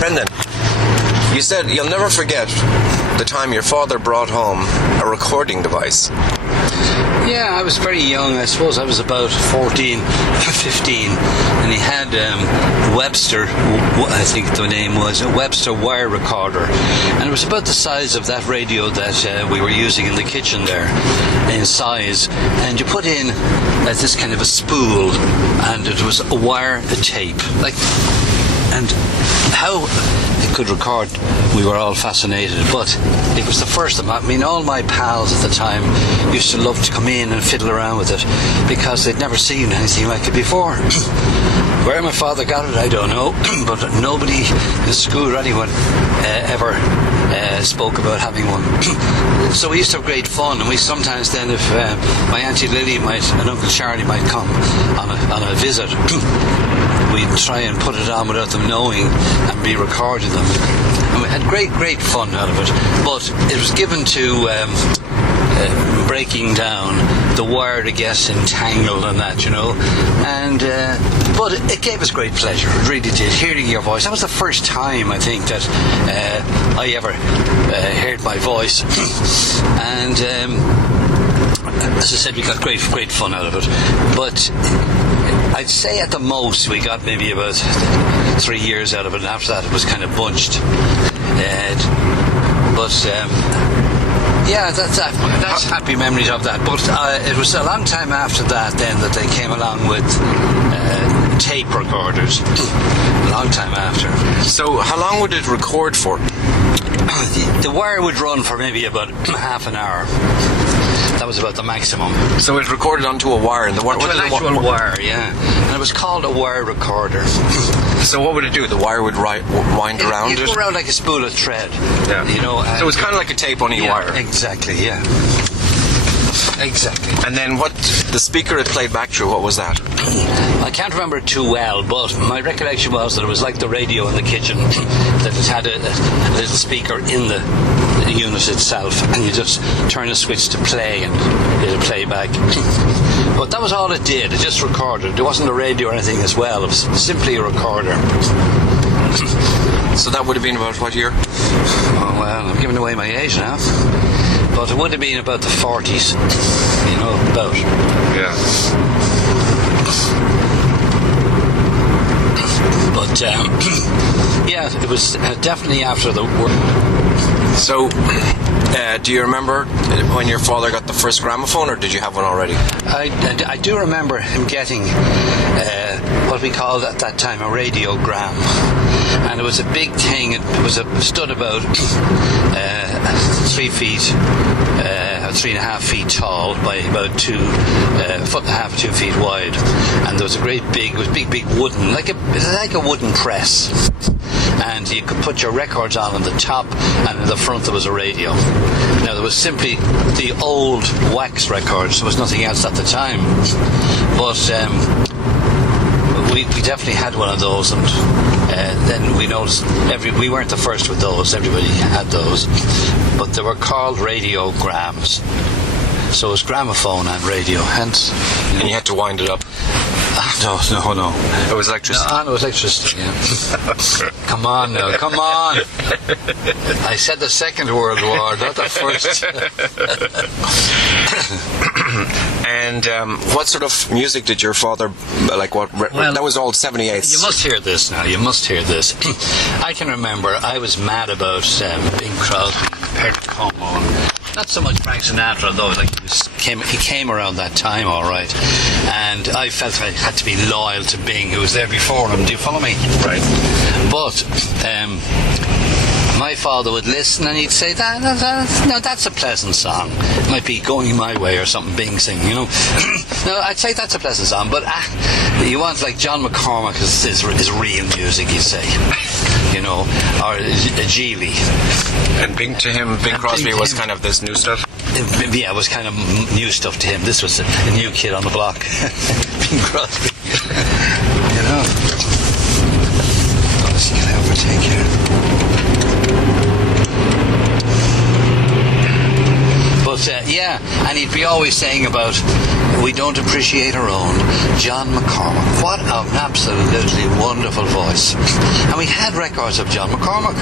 Brendan, you said you'll never forget the time your father brought home a recording device. Yeah, I was very young. I suppose I was about 14, 15, and he had Webster, I think the name was, a Webster wire recorder, and it was about the size of that radio that we were using in the kitchen there, in size, and you put in this kind of a spool, and it was a wire, a tape, and how it could record, we were all fascinated, but it was the first of them. I mean, all my pals at the time used to love to come in and fiddle around with it because they'd never seen anything like it before. Where my father got it, I don't know, but nobody in school or anyone ever spoke about having one. So we used to have great fun, and we sometimes then, if my Auntie Lily and Uncle Charlie might come on a visit, we'd try and put it on without them knowing and be recording them. And we had great fun out of it. But it was given to breaking down the wire to get entangled and that, you know. And but it gave us great pleasure. It really did. Hearing your voice. That was the first time, I think, that I ever heard my voice. And as I said, we got great fun out of it. But I'd say at the most we got maybe about 3 years out of it, and after that it was kind of bunched. Yeah, that's happy memories of that. But it was a long time after that then that they came along with tape recorders. A long time after. So how long would it record for? The wire would run for maybe about half an hour. That was about the maximum. So it recorded onto a wire, and the wire. An actual wire, yeah. And it was called a wire recorder. So what would it do? The wire would wind around it? It'd go around like a spool of thread. Yeah. You know. So it was kind of like a tape on a wire. Exactly. Yeah. Exactly. And then the speaker it played back through, what was that? I can't remember it too well, but my recollection was that it was like the radio in the kitchen, that it had a little speaker in the unit itself, and you just turn a switch to play and it'll play back. But that was all it did. It just recorded. There wasn't a radio or anything as well. It was simply a recorder. So that would have been about what year? Oh, well, I'm giving away my age now. But it would have been about the 40s, you know, about. Yeah. But, yeah, it was definitely after the war. So, do you remember when your father got the first gramophone, or did you have one already? I do remember him getting what we called at that time a radiogram. And it was a big thing. It stood about 3 feet, 3.5 feet tall by about 1.5 foot, 2 feet wide. And there was a great big wooden, like a wooden press. And you could put your records on the top, and in the front there was a radio. Now there was simply the old wax records. There was nothing else at the time. But we definitely had one of those, and then we noticed we weren't the first with those. Everybody had those, but they were called radiograms. So it was gramophone and radio, hence. And you had to wind it up. No. It was electricity. No, it was electricity, yeah. Come on now, come on. I said the Second World War, not the First. And what sort of music did your father, well, that was all 78s. You must hear this now, you must hear this. I can remember I was mad about Bing Crosby compared to Conor. Not so much Frank Sinatra, though. He came around that time, all right. And I felt I had to be loyal to Bing, who was there before him. Do you follow me? Right. But my father would listen, and he'd say, "No, that's a pleasant song. It might be Going My Way or something Bing sing, you know." No, I'd say that's a pleasant song, but you want like John McCormack is real music, you say, you know, or a Geely. And Bing Crosby was kind of this new stuff? Yeah, it was kind of new stuff to him. This was a new kid on the block. Bing Crosby. You know. Oh, see, can I overtake here? But, yeah, and he'd be always saying about we don't appreciate our own. John McCormack. What an absolutely wonderful voice. And we had records of John McCormack.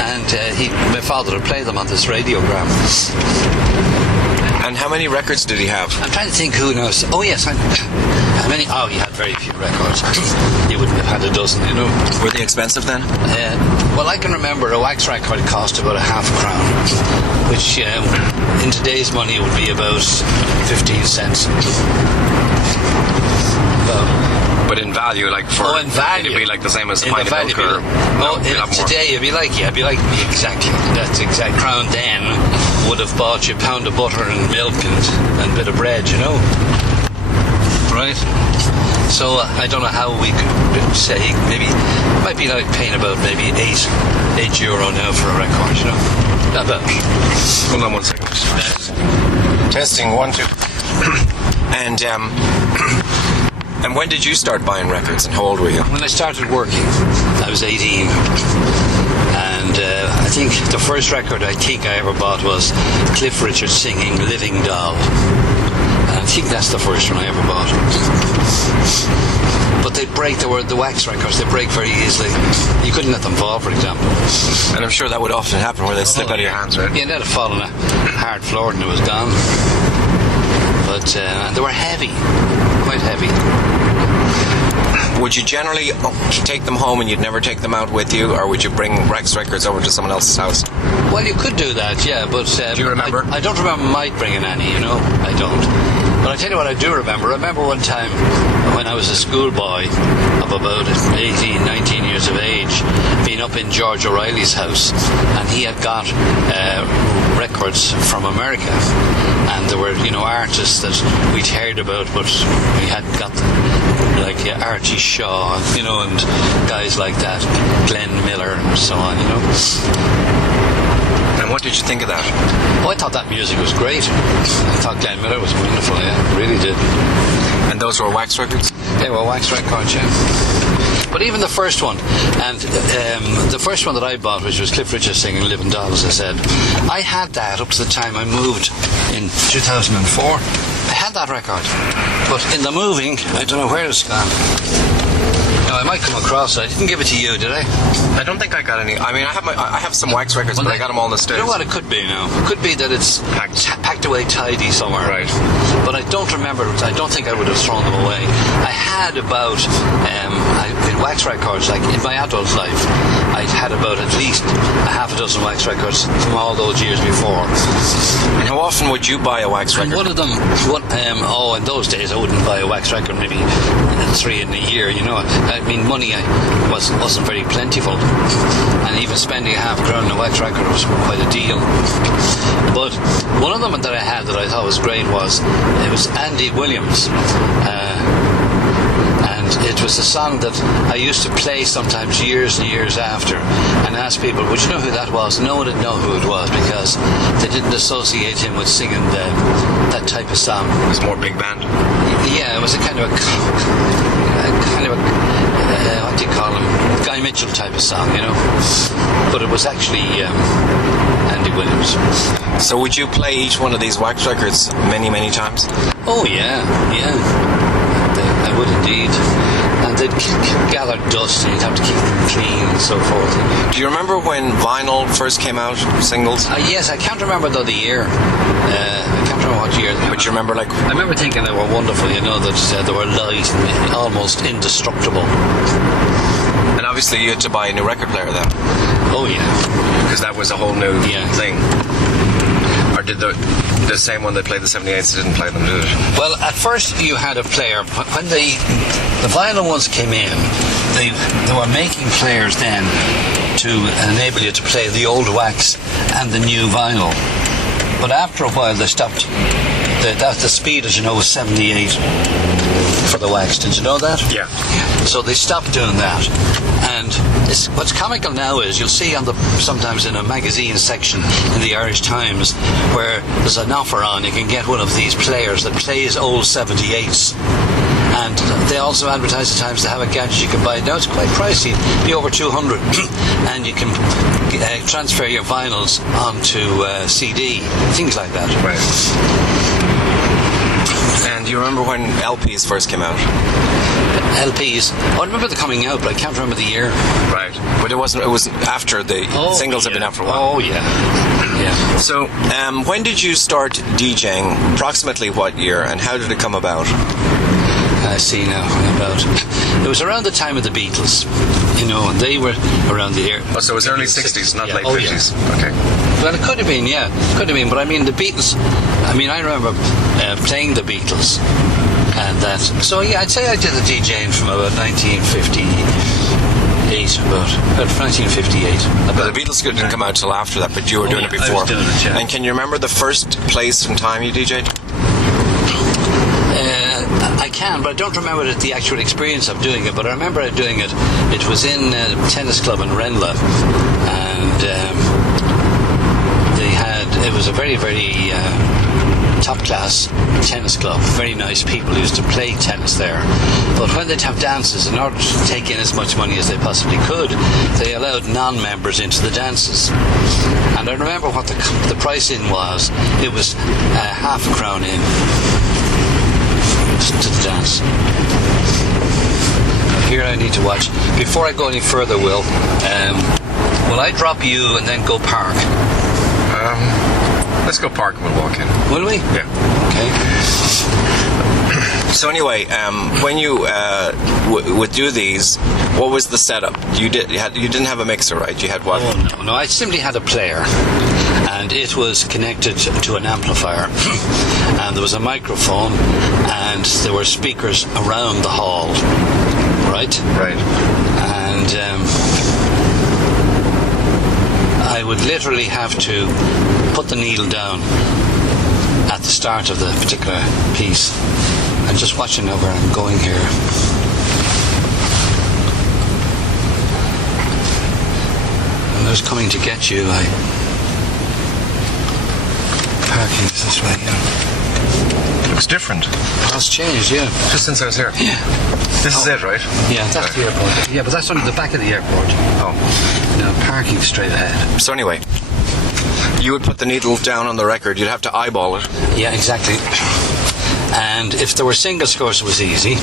And my father would play them on this radiogram. And how many records did he have? I'm trying to think who knows. Oh, yes. How many? Oh, he had very few records. He wouldn't have had a dozen, you know. Were they expensive then? Well, I can remember a wax record cost about £0.50, which in today's money would be about 15 cents. But in value, like for in value, it'd be like the same as in pint of milk, or today it'd be like exactly. That's exact. Crown then would have bought you a pound of butter and milk and a bit of bread, you know. Right. So I don't know how we could say maybe it might be like paying about maybe €8 now for a record, you know. About. Hold on 1 second. Testing 1, 2. And when did you start buying records, and how old were you? When I started working, I was 18. And I think the first record I ever bought was Cliff Richard singing Living Doll. And I think that's the first one I ever bought. But they break, the wax records, they break very easily. You couldn't let them fall, for example. And I'm sure that would often happen where they'd slip out of your hands, right? Yeah, they'd have fallen on a hard floor and it was gone. But they were heavy, quite heavy. Would you generally take them home and you'd never take them out with you, or would you bring wax records over to someone else's house? Well, you could do that, yeah, but... do you remember? I don't remember Mike bringing any, you know, I don't. But I tell you what I do remember. I remember one time when I was a schoolboy of about 18, 19 years of age, being up in George O'Reilly's house, and he had got records from America, and there were, you know, artists that we'd heard about, but we hadn't got them, like Archie Shaw, you know, and guys like that, Glenn Miller and so on, you know. And what did you think of that? Oh, I thought that music was great. I thought Glenn Miller was wonderful, yeah, really did. And those were wax records? They were wax records, yeah. But even the first one, and the first one that I bought, which was Cliff Richard singing Living Doll, as I said, I had that up to the time I moved in 2004. I had that record. But in the moving, I don't know where it's gone. Now, I might come across it. I didn't give it to you, did I? I don't think I got any. I mean, I have some wax records, but I got them all in the States. You know what it could be now? It could be that it's packed away tidy somewhere. Right. But I don't remember. I don't think I would have thrown them away. I had about, in wax records, like in my adult life, I had about at least a half a dozen wax records from all those years before. And how often would you buy a wax record? And one of them, in those days I wouldn't buy a wax record, maybe 3 in a year, you know. I mean, money wasn't very plentiful, and even spending £50 on a wax record was quite a deal. But one of them that I had that I thought was great was Andy Williams, and it was a song that I used to play sometimes years and years after, and ask people, would you know who that was? No one would know who it was because they didn't associate him with singing that type of song. It was more big band. Yeah, it was a kind of a what do you call him? Guy Mitchell type of song, you know. But it was actually Andy Williams. So would you play each one of these wax records many, many times? Oh yeah. I would indeed. And they'd gather dust and you'd have to keep them clean and so forth. Do you remember when vinyl first came out, singles? Yes, I can't remember though the year. I can't remember what year. But you remember, like... I remember thinking they were wonderful, you know, that they were light and almost indestructible. And obviously you had to buy a new record player then. Oh yeah. Because that was a whole new thing. Or did the same one that played the 78s didn't play them, did it? Well, at first you had a player. When the vinyl ones came in, they were making players then to enable you to play the old wax and the new vinyl. But after a while they stopped. The speed, as you know, was 78 for the wax. Did you know that? Yeah. So they stopped doing that. And what's comical now is you'll see sometimes in a magazine section in the Irish Times where there's an offer on, you can get one of these players that plays old 78s. And they also advertise at times they have a gadget you can buy. Now it's quite pricey, be over 200, and you can transfer your vinyls onto CD, things like that. Right. And you remember when LPs first came out? LPs. I remember them coming out, but I can't remember the year. Right. But it wasn't. It was after the singles had been out for a while. Oh yeah. Yeah. So, when did you start DJing? Approximately what year, and how did it come about? I see now. It was around the time of the Beatles, and they were around the year. Oh, so it was early 60s, not late 50s. Yeah. Okay. Well, it could have been, but I mean the Beatles. I mean, I remember playing the Beatles, and that. So yeah, I'd say I did the DJing from about 1958, about 1958. But the Beatles didn't come out till after that, but you were doing it before. I was doing it, yeah. And can you remember the first place and time you DJ'd? I can, but I don't remember the actual experience of doing it. But I remember doing it. It was in a tennis club in Renla, and it was a very, very top-class tennis club. Very nice people used to play tennis there. But when they'd have dances, in order to take in as much money as they possibly could, they allowed non-members into the dances. And I remember what the price in was. It was half a crown in to the dance. Here I need to watch. Before I go any further, will I drop you and then go park? Let's go park and we'll walk in. Will we? Yeah. Okay. So anyway, when you would do these, what was the setup? You didn't have a mixer, right? You had what? Oh, no. I simply had a player, and it was connected to an amplifier, and there was a microphone, and there were speakers around the hall, right? Right. And I would literally have to put the needle down at the start of the particular piece. I'm just watching now where I'm going here. When I was coming to get you, parking is this way, Looks different. It's changed, yeah. Just since I was here. Yeah. This is it, right? Yeah, that's the airport. Yeah, but that's only the back of the airport. Oh. No, parking straight ahead. So anyway, you would put the needle down on the record. You'd have to eyeball it. Yeah, exactly. And if there were single scores, it was easy.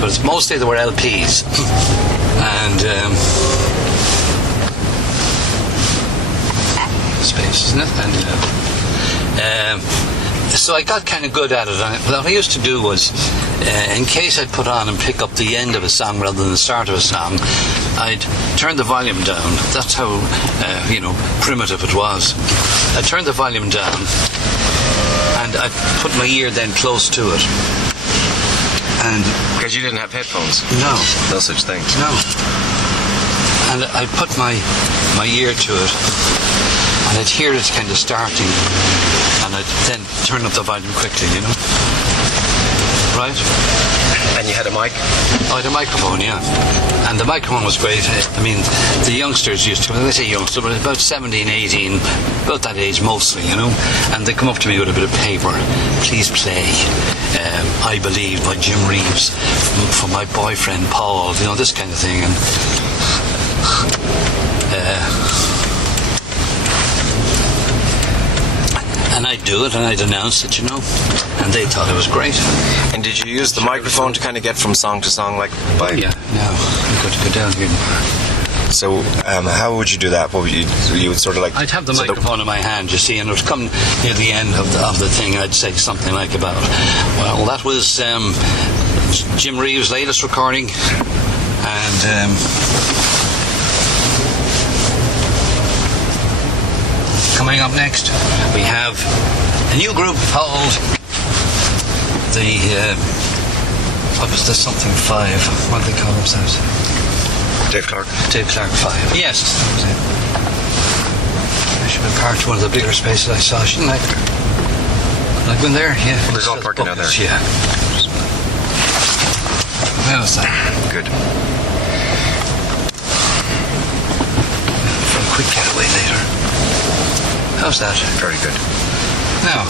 But mostly there were LPs. And space, isn't it? And so I got kind of good at it. What I used to do was, in case I'd put on and pick up the end of a song rather than the start of a song, I'd turn the volume down. That's how, primitive it was. I'd turn the volume down, and I'd put my ear then close to it. And because you didn't have headphones. No. No such things. No. And I'd put my ear to it, and I'd hear it kind of starting, and I'd then turn up the volume quickly, Right? And you had a mic? I had a microphone, yeah. And the microphone was great. I mean, the youngsters used to, when they say youngster, but about 17, 18, about that age mostly, and they come up to me with a bit of paper. Please play I Believe by Jim Reeves for my boyfriend Paul, this kind of thing. And I'd do it and I'd announce it, and they thought it was great. And did you use the microphone to kind of get from song to song, like by? Yeah, no, I've got to go down here. So, how would you do that? What would you would sort of like? I'd have the microphone in my hand, you see, and it would come near the end of the thing. I'd say something like about, well, that was Jim Reeves' latest recording, and coming up next, we have a new group called what was this, something 5? What do they call themselves? Dave Clark 5. Yes, that was it. I should have parked one of the bigger spaces I saw, shouldn't I? Could I go in there? Yeah. Well, there's all parking out there. Yeah. How's that? Good. For a quick getaway later. How's that? Very good. Now,